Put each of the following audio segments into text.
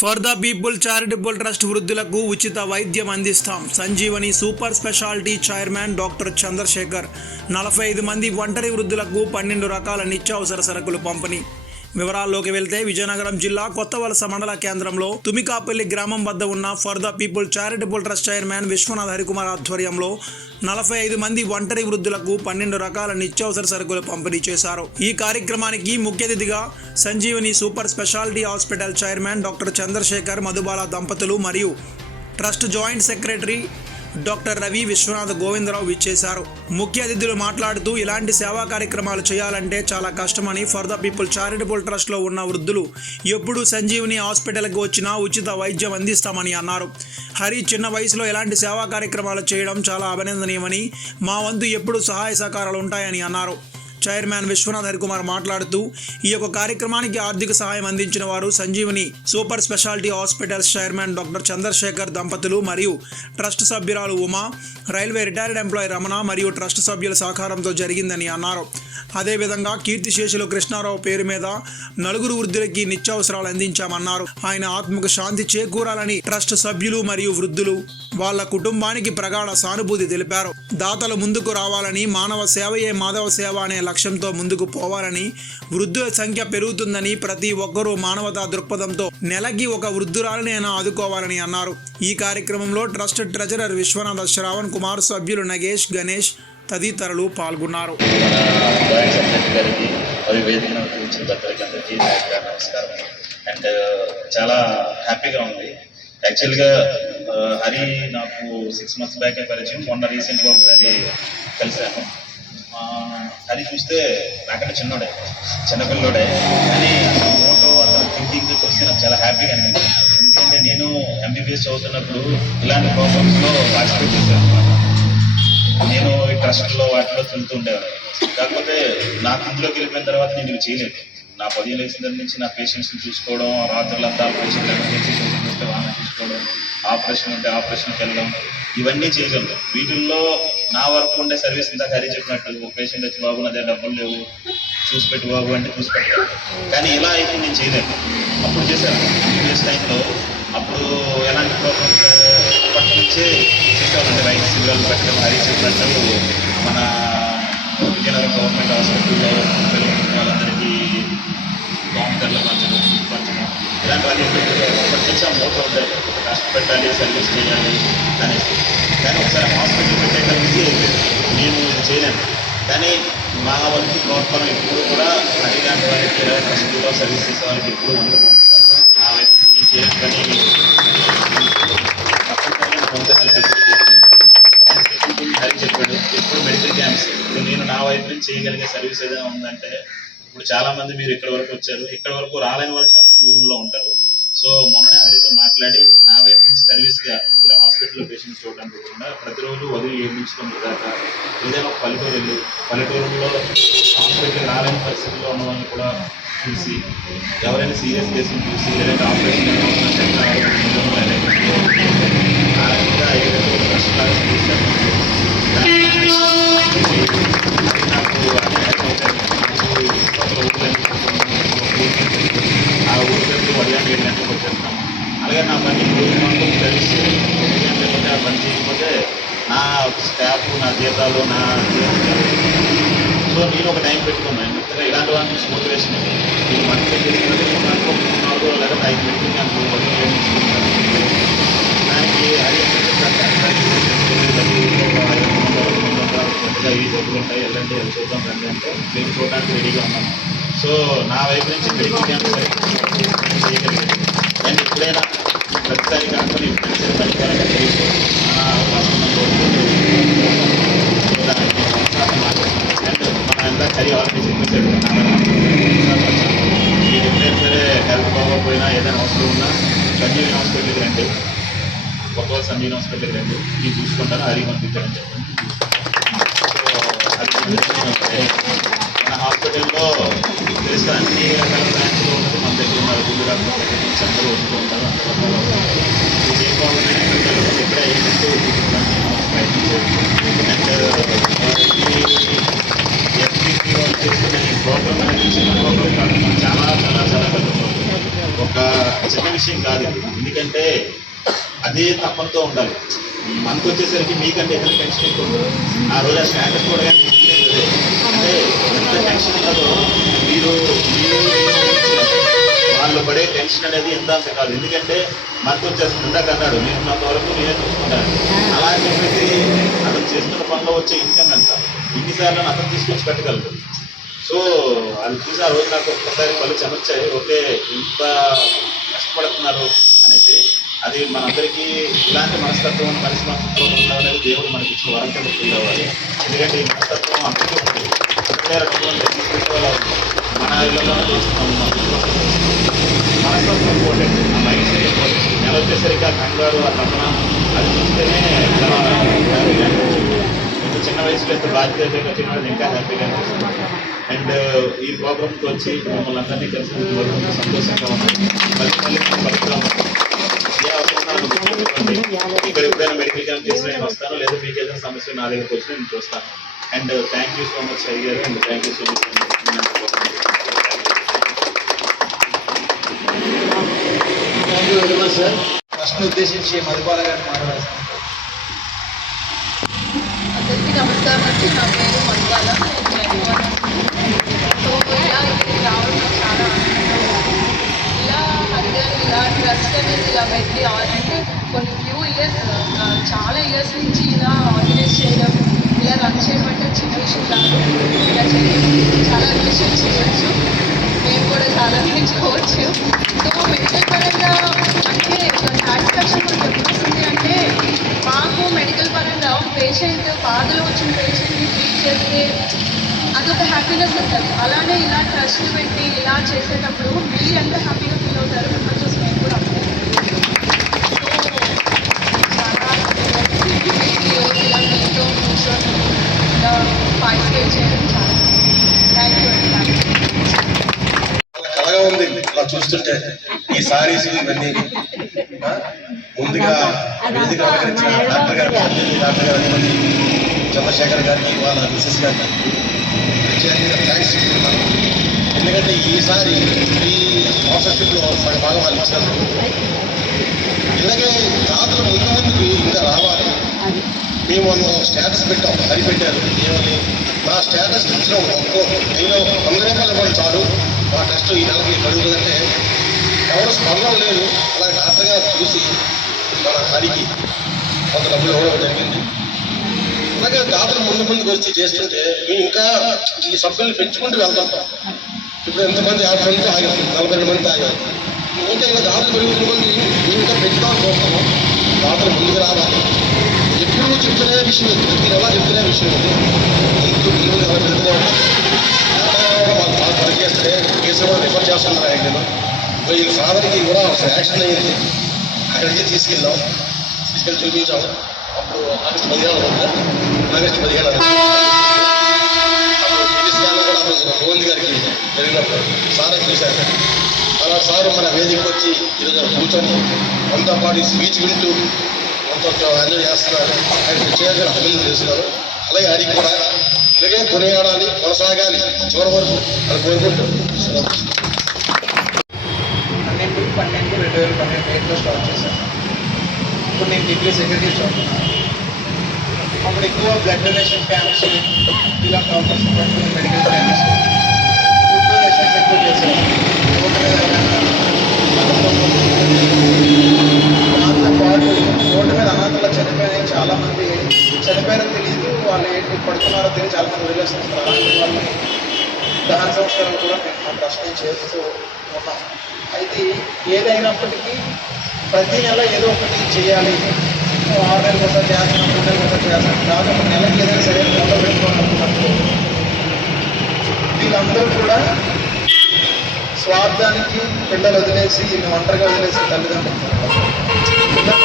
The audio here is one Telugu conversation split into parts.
For the people charitable trust వృద్ధులకు ఉచిత వైద్యం అందిస్తాం. Sanjeevani super speciality chairman doctor Chandrasekhar నలభై ఐదు మంది ఒంటరి వృద్ధులకు పన్నెండు రకాల నిత్యావసర సరుకులు పంపిణీ. వివరాల్లోకి వెళ్తే విజయనగరం జిల్లా కొత్త వలస మండల కేంద్రంలో తుమికాపల్లి గ్రామం వద్ద ఉన్న for the people charitable trust chairman Viswanath Harikumar ఆధ్వర్యంలో నలభై ఐదు మంది ఒంటరి వృద్ధులకు పన్నెండు రకాల నిత్యావసర సరుకులు పంపిణీ చేశారు. ఈ కార్యక్రమానికి ముఖ్య అతిథిగా Sanjeevani super speciality hospital chairman doctor Chandrasekhar Madhubala దంపతులు మరియు trust joint secretary doctor Ravi Viswanath Govindarao విచ్చేశారు. ముఖ్య అతిథులు మాట్లాడుతూ ఇలాంటి సేవా కార్యక్రమాలు చేయాలంటే చాలా కష్టమని ఫర్ ద పీపుల్ చారిటబుల్ ట్రస్ట్లో ఉన్న వృద్ధులు ఎప్పుడు సంజీవని హాస్పిటల్కి వచ్చినా ఉచిత వైద్యం అందిస్తామని అన్నారు. హరి చిన్న వయసులో ఇలాంటి సేవా కార్యక్రమాలు చేయడం చాలా అభినందనీయమని మా వంతు ఎప్పుడు సహాయ సహకారాలు ఉంటాయని అన్నారు. చైర్మన్ విశ్వనాథ్ హరికుమార్ మాట్లాడుతూ ఈ యొక్క కార్యక్రమానికి ఆర్థిక సహాయం అందించిన వారు Sanjeevani super speciality hospitals chairman doctor Chandrasekhar దంపతులు మరియు ట్రస్ట్ సభ్యురాలు Uma railway retired employee Ramana మరియు ట్రస్ట్ సభ్యుల సహకారంతో జరిగిందని అన్నారు. అదేవిధంగా కీర్తిశేషులు కృష్ణారావు పేరు మీద నలుగురు వృద్ధులకి నిత్యావసరాలు అందించామన్నారు. ఆయన ఆత్మకు శాంతి చేకూరాలని ట్రస్ట్ సభ్యులు మరియు వృద్ధులు వాళ్ళ కుటుంబానికి ప్రగాఢ సానుభూతి తెలిపారు. దాతలు ముందుకు రావాలని మానవ సేవయే మాధవ సేవ అనే లక్ష్యంతో ముందుకు పోవాలని వృద్ధుల సంఖ్య పెరుగుతుందని ప్రతి ఒక్కరూ మానవతా దృక్పథంతో నెలకి ఒక వృద్ధురాలనైనా ఆదుకోవాలని అన్నారు. ఈ కార్యక్రమంలో ట్రస్ట్ ట్రెజరర్ విశ్వనాథ శ్రావణ్ కుమార్ సభ్యులు నగేష్ గణేష్ తదితరులు పాల్గొన్నారు. అండ్ చాలా హ్యాపీగా ఉంది యాక్చువల్గా హరి నాకు సిక్స్ మంత్స్ బ్యాక్ పరిచయం మొన్న రీసెంట్గా ఒకసారి కలిశాను. అది చూస్తే నాకంటే చిన్నోడే చిన్నపిల్లోడే. కానీ ఫోటో అతను థింకింగ్ చూసి నాకు చాలా హ్యాపీగా అనిపించింది. ఎందుకంటే నేను ఎంబీబీఎస్ చదువుతున్నప్పుడు ఇలాంటి ప్రోగ్రామ్స్లో పార్టిసిపేట్ చేశాను అనమాట నేను ఈ ట్రస్ట్లో వాటిలో తిరుగుతుండేవాడు కాకపోతే నాకు ఇందులోకి వెళ్ళిపోయిన తర్వాత నేను ఇవి చేయలేదు. నా పదిహేను వేసిన దగ్గర నుంచి నా పేషెంట్స్ని చూసుకోవడం రాత్రులంతా పేషెంట్ ఎమర్జెన్సీ వాళ్ళని చూసుకోవడం ఆపరేషన్ ఉంటే ఆపరేషన్కి వెళ్ళడం ఇవన్నీ చేయగలరు వీటిల్లో నా వరకు ఉండే సర్వీస్ ఇంత హరి చెప్పినట్టు పేషెంట్ వచ్చి బాబు నా దగ్గర డబ్బులు లేవు. చూసి పెట్టు బాబు అంటే చూసి పెట్టాను కానీ ఇలా అయితే నేను చేయలేదు అప్పుడు చేశాను. ప్రీవియస్ టైంలో అప్పుడు ఎలాంటి ప్రాబ్లమ్ అప్పటి నుంచే చేసేవాళ్ళంటే రైట్ సిగ్నల్ పెట్టడం హరి చెప్పినట్టు మన విజయనగరం గవర్నమెంట్ హాస్పిటల్లో వాళ్ళందరికీ వాళ్ళందరికీ బాంబర్లు పంచడం పంచడం ఇలాంటివన్నీ అప్పటి నుంచి ఆ కష్టపెట్టాలి సర్వీస్ చేయాలి అనేసి కానీ ఒకసారి హాస్పిటల్ పెట్టేటప్పటికి నేను చేయలేము కానీ మా వంతు ప్రోత్సాహం ఎప్పుడు కూడా అడిగాంటి వారికి ఇలా సర్వీస్ చేసే వాళ్ళకి ఎప్పుడు ఉండదు. నా వైపు నుంచి చేయను కానీ చెప్పాడు. ఎప్పుడు మెడికల్ క్యాంప్స్ ఇప్పుడు నేను నా వైపు నుంచి చేయగలిగే సర్వీస్ ఏదైనా ఉందంటే ఇప్పుడు చాలా మంది మీరు ఇక్కడ వరకు వచ్చారు. ఇక్కడ వరకు రాలేని వాళ్ళు చాలా మంది దూరంలో ఉంటారు. సో మొన్ననే హరితో మాట్లాడి నా వైపు నుంచి సర్వీస్గా హాస్పిటల్లో పేషెంట్స్ చూడడానికి కూడా ప్రతిరోజు ఉదయం ఏడు నుంచి తొమ్మిది దాకా ఏదైనా ఒక పల్లెటూరు వెళ్ళి పల్లెటూరులో హాస్పిటల్ రాలేని పరిస్థితుల్లో ఉన్న వాళ్ళని కూడా చూసి ఎవరైనా సీరియస్ కేసులు చూసి లేదంటే ఆపరేషన్ ఆ ఏదైతే కష్టాలు చేశాను ఆ ఊరు పేరు ఉదయం ఏడు గంటలకు వచ్చేస్తాం అలాగే నా పని రోజు మొత్తం తెలిసి ఉదయం లేకపోతే ఆ పని చేయకపోతే నా స్టాఫ్ నా జీతాలు నా సో నేను ఒక టైం పెట్టుకున్నాను ఎందుకంటే ఇలాంటి వాళ్ళ నుంచి మోటివేషన్ నేను మంచి చేసినట్టు నాకు నాలుగు లేదా ఐదు గంటలకి నాకు దానికి అది ఈ జబ్బులు ఉంటాయి వెళ్ళండి వెళ్ళి చూద్దాం రండి అంటే మేము చూడడానికి రెడీగా ఉన్నాను సో నా వైపు నుంచి క్యాంప్ చేయగలిగాను ఎప్పుడైనా ప్రతిసారి కాకుండా ఎప్పుడైనా సరే పనికారంగా అవకాశం దానికి అవకాశం నాకు. అండ్ మన ఎంత చదివి ఆల్రెడీ చెప్పేసాడు మీకు ఎప్పుడైనా సరే హెల్త్ బాగోకపోయినా ఏదైనా అవసరం ఉన్నా సంజీవని హాస్పిటల్కి రండి కొత్త సంజీవని హాస్పిటల్కి రండి నేను చూసుకుంటాను హరి పంపించాలని చెప్పండి సో అది మన హాస్పిటల్లో తెలిసిన అన్ని రకాల బ్రాంచ్లు ఉన్నది మన దగ్గర ఉన్నారు గుజరాత్ దగ్గర నుంచి అందరూ వస్తూ ఉంటారు అందరూ ఇది ఏ ప్రాబ్లం అయినా పిల్లలు ఎక్కడ ఏంటంటే అండ్ వాళ్ళు ఈ ప్రోగ్రామ్ ప్రోగ్రామ్ చాలా చాలా చాలా పెద్ద ప్రోగ్రామ్ ఒక చిన్న విషయం కాదు ఎందుకంటే అదే తప్పంతో ఉండాలి. మనకు వచ్చేసరికి మీకంటే ఇతర టెన్షన్ ఎక్కువ ఆ రోజు ఆ స్టాటస్ కూడా కానీ అంటే ఎంత టెన్షన్ ఉంటుందో మీరు మీరు నేను వాళ్ళు పడే టెన్షన్ అనేది ఎంత అంత కాదు. ఎందుకంటే మనకు వచ్చేసి ఇందాక అన్నాడు నేను నా వరకు నేనే చూసుకుంటాను అలా చెప్పేసి అతను చేస్తున్న పనిలో వచ్చే ఇన్కమ్ ఎంత? ఇన్నిసార్లు అతను తీసుకొచ్చి పెట్టగలరు. సో అది చూసి ఆ రోజు నాకు ఒక్కసారి కళ్ళు చెమర్చాయి. ఓకే ఇంత కష్టపడుతున్నారు అనేది అది మనందరికీ ఇలాంటి మనస్తత్వం మనిషి మనస్తత్వం ఉండాలనేది దేవుడు మనకి ఇచ్చిన వరం కింద ఫీల్ అవ్వాలి ఎందుకంటే ఈ మనస్తత్వం అందరికీ ఉంది అందరూ డబ్బులు ఉంటే మన ఇళ్ళలోనే చూస్తున్నాం మన మనస్తత్వం ఇంపార్టెంట్ ఆ మైండ్ సెట్ ఇంపార్టెంట్ నెల వచ్చేసరికి ఆ కంగారు ఆ తపన అది చూస్తేనే చాలా ఇంత చిన్న వయసులో ఇంత బాధ్యత వచ్చిన వాళ్ళు ఇంకా హ్యాపీగా అనిపిస్తుంది. అండ్ ఈ ప్రోగ్రామ్కి వచ్చి మమ్మల్ని అందరినీ కలిసి సంతోషంగా ఉంది. మళ్ళీ మళ్ళీ మనం కలుద్దాం. ఇక్కడ ఎప్పుడైనా మెడికల్ క్యాంప్ చేసి నేను వస్తాను లేదా మీకు ఏదైనా సమస్య నా దగ్గరకు వచ్చి నేను చూస్తాను. And thank you so much Hari గారు. And thank you so much thank you very much sir first ఉద్దేశించి మధుబాల గారిని మాట్లాడాల్సింది కాబట్టి నా పేరు మధుబాల సో ఇలా ఇక్కడికి రావడం చాలా ఇలా హరిగారు ఇలా ట్రస్ట్ అనేది ఇలా పెట్టి అంటే కొన్ని ఫ్యూ ఇయర్స్ చాలా ఇయర్స్ నుంచి ఇలా ఆర్గనైజ్ చేయడం ఇలా రన్ చేయడం అంటే చిన్న విషయం కాదు ఇలా చేయడం చాలా విషయం చేయొచ్చు. మేము కూడా చాలా నేర్చుకోవచ్చు సో మెడికల్ పరంగా అంటే సాటిస్ఫాక్షన్ మనకు ఎప్పుడు వస్తుంది అంటే మాకు మెడికల్ పరంగా పేషెంట్ బాధలో వచ్చిన పేషెంట్ని ట్రీట్ చేస్తే అదొక హ్యాపీనెస్ ఉంటుంది అలానే ఇలా ట్రస్ట్ పెట్టి ఇలా చేసేటప్పుడు మీరు ఎంత హ్యాపీగా ఫీల్ అవుతారు మిమ్మల్ని చూసి మేము కూడా చాలా ఇలా మీతో కూర్చొని ఇలా పార్టిసిపేట్ చేయడం చాలా థ్యాంక్ యూ అండి కలగా ఉంది. ఇలా చూస్తుంటే ఈ సారీస్ ఇవన్నీ. ముందుగా వేదిక అలంకరించిన డాక్టర్ గారు. డాక్టర్ గారు అధిపతి చంద్రశేఖర్ గారికి వాళ్ళ మిసెస్ గారికి. ప్రత్యేకంగా థ్యాంక్స్ చెప్తున్నాను. ఎందుకంటే ఈసారి ఈ స్పాన్సర్షిప్లో సగ వాళ్ళు ఇచ్చినారు ఇలాగే జాతర ముందు ముందుకు ఇంకా రావాలి. మేము మొన్న స్టేటస్ పెట్టాం అది పెట్టారు ఏమని? నా స్టేటస్ ఇచ్చిన ఒక్కో నేను వంద రూపాయలు ఇవ్వండి చాలు. మా టెస్ట్ ఈ నెలకి కడుగుతుందంటే ఎవరు స్పందన లేదు. అలా డాక్టర్ గారు చూసి మన హరికి కొంత డబ్బులు ఇవ్వడం జరిగింది. అలాగే జాతర ముందు ముందుకు వచ్చి చేస్తుంటే మేము ఇంకా ఈ సభ్యులు పెంచుకుంటూ వెళ్తాం. ఇప్పుడు ఎంతమంది యాభై మంది ఆగారు? నలభై రెండు మంది ఆగారు. ఇంకా ఇలా జాతర పెరుగుతున్న మంది ఇంకా పెంచుతామని చూస్తాము జాతర ముందుకు రావాలి. ఎప్పుడు చెప్తున్న విషయం ఇది ప్రతి నెల చెప్తున్న విషయం ఇది ముందు ముందు నెల పెడుతూనే ఉంటాం వాళ్ళు బాగా పనిచేస్తే కేసు రిఫర్ చేస్తున్నారు ఆయన నేను వీళ్ళ ఫాదర్కి కూడా ఒక యాక్షన్ అయ్యింది. అక్కడికి తీసుకెళ్ళాం. తీసుకెళ్ళి చూపించాము అప్పుడు ఆగస్టు పదిహేను రోజు ఆగస్టు పదిహేను అప్పుడు సిటీ స్కాన్ కూడా అప్పుడు గోవింద్ గారికి జరిగినప్పుడు సారే చూశారు. అలా సారు మన వేదికకి వచ్చి ఈరోజు కూర్చొని అంతా పాటు స్పీచ్ వింటూ అంత ఎంజాయ్ చేస్తున్నారు. ఆయన ప్రత్యేకంగా అభివృద్ధి చేస్తున్నారు. అలాగే హరికి కూడా ఇలాగే కొనియాడాలి కొనసాగాలి చివరి వరకు. అది కోరుకుంటూ సెలవు పన్నెండు పన్నెండు రెండు వేల పన్నెండు ఎయిట్లో స్టార్ట్ చేశాను ఇప్పుడు నేను డిగ్రీ సెకండ్ ఇయర్ చదువుతున్నాను అప్పుడు ఎక్కువ బ్లడ్ డొనేషన్ క్యాంప్స్ ఇలాంటి ఆపరేషన్ పడుతుంది మెడికల్ క్యాంప్స్ ఫుడ్ డొనేషన్స్ ఎక్కువ చేశాను రోడ్డు మీద దాంతో పాటు రోడ్డు మీద అనాథలు చనిపోయిన చాలా మంది చనిపోయారని తెలియదు వాళ్ళు ఏంటి పడుతున్నారో తెలియదు చాలా మంది వదిలేస్తున్నారు అలాంటి వాళ్ళని దహన సంస్కారం కూడా మేము మా కష్టం చేస్తూ ఉన్నాం. అయితే ఏదైనప్పటికీ ప్రతి నెల ఏదో ఒకటి చేయాలి. ఆరు నెలలకు ఒకసారి చేస్తాం మూడు నెలలకు ఒకసారి చేస్తాం. కాదు ఒక నెలకి ఏదైనా సరే మొదలు పెట్టుకోవాలనుకున్నప్పుడు వీళ్ళందరూ కూడా స్వార్థానికి పిల్లలు వదిలేసి వీళ్ళని ఒంటరిగా వదిలేసి తల్లిదండ్రులు పిల్లలు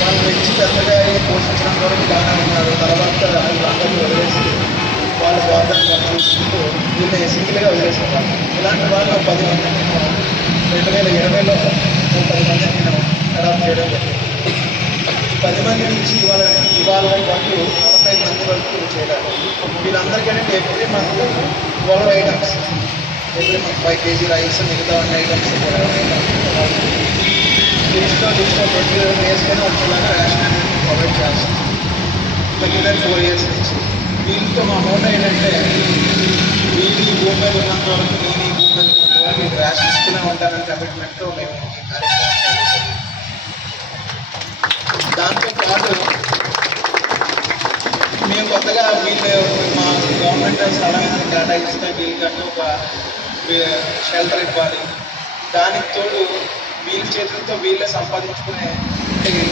వాళ్ళు పెంచి పెద్దగా పోషించడం వరకు బాగానే ఉన్నారు. తర్వాత వీళ్ళందరినీ వదిలేసి వాళ్ళ స్వార్థాన్ని వాళ్ళు వీళ్ళని సింగిల్గా వదిలేసేవారు ఇలాంటి వాళ్ళు పది మంది నేను రెండు వేల ఇరవైలో పది మంది నేను అడాప్ట్ చేయడం జరిగింది. పది మంది నుంచి ఇవాళ ఇవాళ వరకు నలభై మంది వరకు చేయడానికి వీళ్ళందరికీ every month twelve items every month five KG rice మిగతా అన్ని ఐటమ్స్ కూడా డిజిటల్ ట్వంటీ రెండు వేసుకొని వచ్చేలాగా రేషన్ అనేది ప్రొవైడ్ చేస్తాం. ఫోర్ ఇయర్స్ నుంచి. దీంతో మా మోటో ఏంటంటే వీళ్ళు ఈ భూమి మీద ఉన్నంత వరకు భూమి ఇది కమిట్మెంట్తో మేము ఈ కార్యక్రమం దాంతో పాటు మేము కొత్తగా వీళ్ళు మా గవర్నమెంట్ స్థలం ఏదైనా కేటాయిస్తే వీళ్ళకంటూ ఒక షెల్టర్ ఇవ్వాలి. దానికి తోడు వీళ్ళ చేతులతో వీళ్ళే సంపాదించుకునే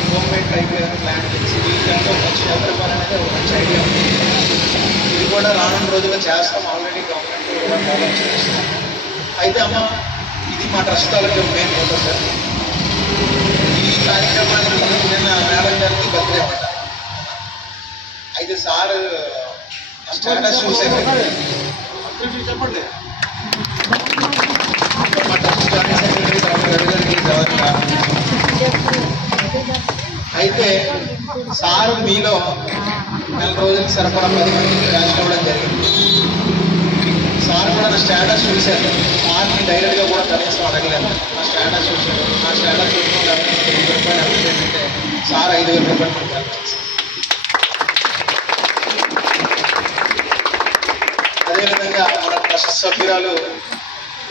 గవర్నమెంట్ టైప్ ఏదైనా ప్లాన్ చేసి వీళ్ళకంటూ ఒక షెల్టర్ ఇవ్వాలనేది ఒక మంచి ఐడియా ఉంది కూడా రానున్న రోజుల్లో చేస్తాం. ఆల్రెడీ గవర్నమెంట్ కూడా ఫాలో చేస్తాం. అయితే అమ్మ ఇది మా ట్రస్ట్ తాలూకా మెయిన్ ఫోటో సార్. ఈ కార్యక్రమానికి నిన్న మేడం గారికి బర్త్డే అన్నమాట. అయితే సార్ స్టేటస్ చూసాను చెప్పండి. మా trust joint secretary doctor Ravi గారికి. అయితే సార్ మీలో నెల రోజులకి సరిపడా పది మందికి బ్యాచ్ ఇవ్వడం జరిగింది. సార్ కూడా నా స్టేటస్ చూశారు. సార్ని డైరెక్ట్గా కూడా కనీసం అడగలేదు. నా స్టేటస్ చూశారు. నా స్టేటస్ చూసుకుంటే ఐదు రూపాయలు ఎంత ఏంటంటే సార్ ఐదు వేల రూపాయలు మనకు అదేవిధంగా మన ట్రస్ట్ సభ్యురాలు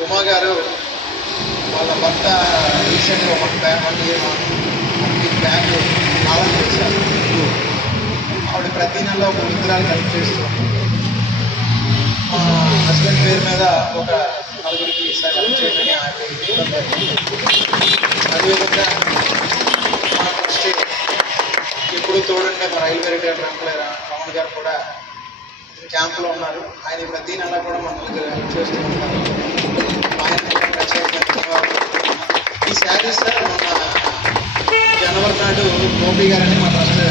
ఉమా గారు వాళ్ళ భర్త రీసెంట్గా ఒక బ్యాగ్ వన్ ఇయర్ బ్యాగ్ నాలుగు చేశారు ఆవిడ ప్రతి నెల ఒక విగ్రహాలు హెల్ప్ చేస్తాం మా హస్బెండ్ పేరు మీద ఒక నలుగురికి ఈసారి చేయమని అదేవిధంగా మా ట్రస్ట్ ఎప్పుడు తోడుండే మా రైల్వే రిటైర్ రంగులేర రమణ గారు కూడా క్యాంపులో ఉన్నారు. ఆయన ప్రతి నెల కూడా మనల్ని హెల్ప్ చేస్తూ ఉంటారు. ఆయన ప్రత్యేకంగా ఈ శారీస్ సార్ మన జనవరి నాడు గోపి గారని మా ట్రస్ట్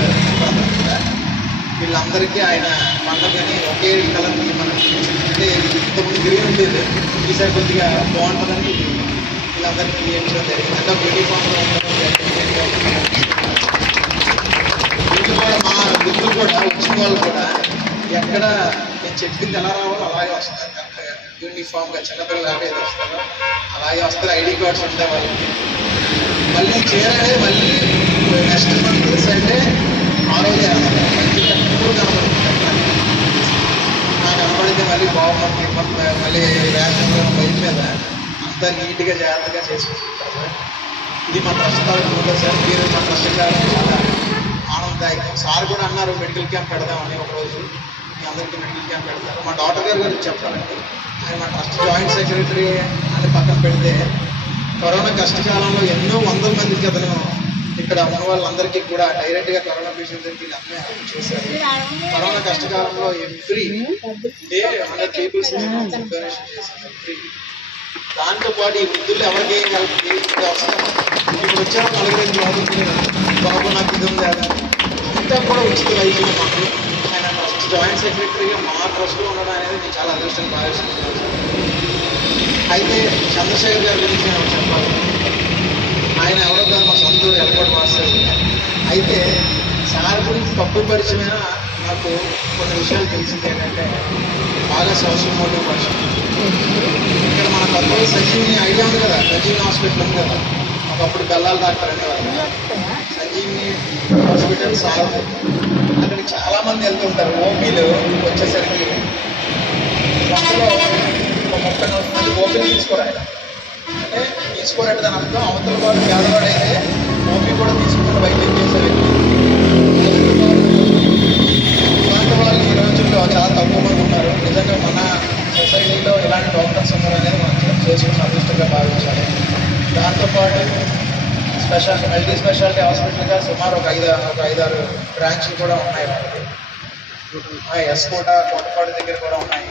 వీళ్ళందరికీ ఆయన పండగని ఒకే కలర్ మనకి అంటే ఇంతకుముందు గ్రీన్ ఉండేది. ఈసారి కొద్దిగా బాగుంటుందని వీళ్ళందరికీ ఇవ్వడం జరిగింది. అంటే యూనిఫామ్లో వీళ్ళు కూడా మా మిత్రులు కూడా వచ్చిన వాళ్ళు కూడా ఎక్కడ నేను చెప్పింది ఎలా రావాలో అలాగే వస్తారు. కరెక్ట్గా యూనిఫామ్గా చిన్నపిల్లలు అలాగే వస్తారు. అలాగే వస్తారు. ఐడి కార్డ్స్ ఉంటాయి వాళ్ళకి. మళ్ళీ చేరాలి మళ్ళీ నెక్స్ట్ మంత్ సండే ఆ రోజే నాకు కనబడితే మళ్ళీ బాగుంటుంది ఇబ్బంది మళ్ళీ రేషన్ బయట మీద అంతా నీట్గా జాగ్రత్తగా చేసుకుంటాం సార్. ఇది మా ట్రస్ట్ తాలూకు సార్ మీరు మా ట్రస్ట్ కావడం చాలా ఆనందదాయకం. సార్ కూడా అన్నారు మెడికల్ క్యాంప్ పెడదామని ఒక రోజు. మీ అందరికీ మెడికల్ క్యాంప్ పెడతారు. మా డాక్టర్ గారు గురించి చెప్పాలండి. ఆయన మా ట్రస్ట్ జాయింట్ సెక్రటరీ అని పక్కన పెడితే కరోనా కష్టకాలంలో ఎన్నో వందల మందికి అతను ఇక్కడ ఉన్న వాళ్ళందరికీ కూడా డైరెక్ట్గా కరోనా పేషెంట్కి అన్నీ చేశారు. కరోనా కష్టకాలంలో every day hundred peoples donation చేశారు. ఎవ్రీ దాంతో పాటు ఈ వృద్ధులు ఎవరికి అవసరం? ఇప్పుడు వచ్చారు నలుగురు బాగుంది బాబు నాకు ఇది ఉంది అది అంతా కూడా ఉచిత వైద్యులు మాకు. ఆయన ట్రస్ట్ జాయింట్ సెక్రటరీగా మా ట్రస్ట్లో ఉండడం అనేది నేను చాలా అదృష్టం భావిస్తున్నాను. అయితే చంద్రశేఖర్ గారి గురించి నేను చెప్పాలి. ఆయన ఎవరో కాదు మా సొంతూరు ఎల్కోట్ మాస్టర్. అయితే సార్ గురించి తప్పు పరిచయమైన? నాకు కొన్ని విషయాలు తెలిసింది ఏంటంటే బాగా సోషల్ మోటివ్ పర్సన్ ఇక్కడ మన కొత్త సజీవిని ఐడియా ఉంది కదా సంజీవిని హాస్పిటల్ ఉంది కదా. ఒకప్పుడు బెల్లాల డాక్టర్ అనేవారు సజీవిని హాస్పిటల్ సార్ అక్కడికి చాలామంది వెళ్తుంటారు ఓపీలు వచ్చేసరికి. వందలో ఒక ముప్పై నలభై అంటే తీసుకోరంటే దాని అర్థం అవతల వాడు పేదవాడు అయితే ఓపీ కూడా తీసుకుని వైద్యం చేసే వ్యక్తి ఇలాంటి వాళ్ళు ఈ రోజుల్లో చాలా తక్కువ మంది ఉన్నారు. నిజంగా మన సొసైటీలో ఇలాంటి డాక్టర్స్ ఉన్నారు అనేది మనం చేసుకుని అదృష్టంగా భావించాలి. దాంతోపాటు స్పెషల్ మల్టీ స్పెషాలిటీ హాస్పిటల్గా సుమారు ఒక ఐదు ఒక ఐదారు బ్రాంచ్లు కూడా ఉన్నాయి మనకి. ఆ ఎస్కోట కొట్టపాడు దగ్గర కూడా ఉన్నాయి.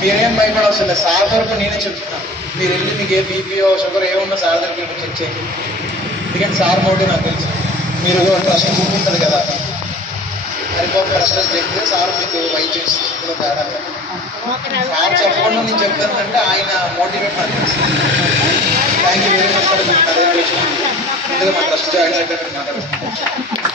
మీరేం భయపడవసరం లేదు సార్ తరపు నేనే చెప్తున్నాను మీరు వెళ్ళి మీకు ఏ బీపీఓ షుగర్ ఏమున్నా సార్ దగ్గరికి వెళ్ళి చెక్ చేయండి. ఎందుకంటే సార్ మోటీ నాకు తెలుసు. మీరు ట్రస్ట్ బుక్ ఉంటుంది కదా. హరిబాబు ట్రస్ట్ చెప్తే సార్ మీకు వైద్యం ఇస్తుంది తేడా సార్ చెప్పకుండా నేను చెప్తానంటే ఆయన మోటివేట్ నాకు తెలుసు. Thank you very much sir మీకు అదే విషయం ముందుగా మా ట్రస్ట్ జాయింట్ సెక్రటరీ మాట్లాడుతున్నాను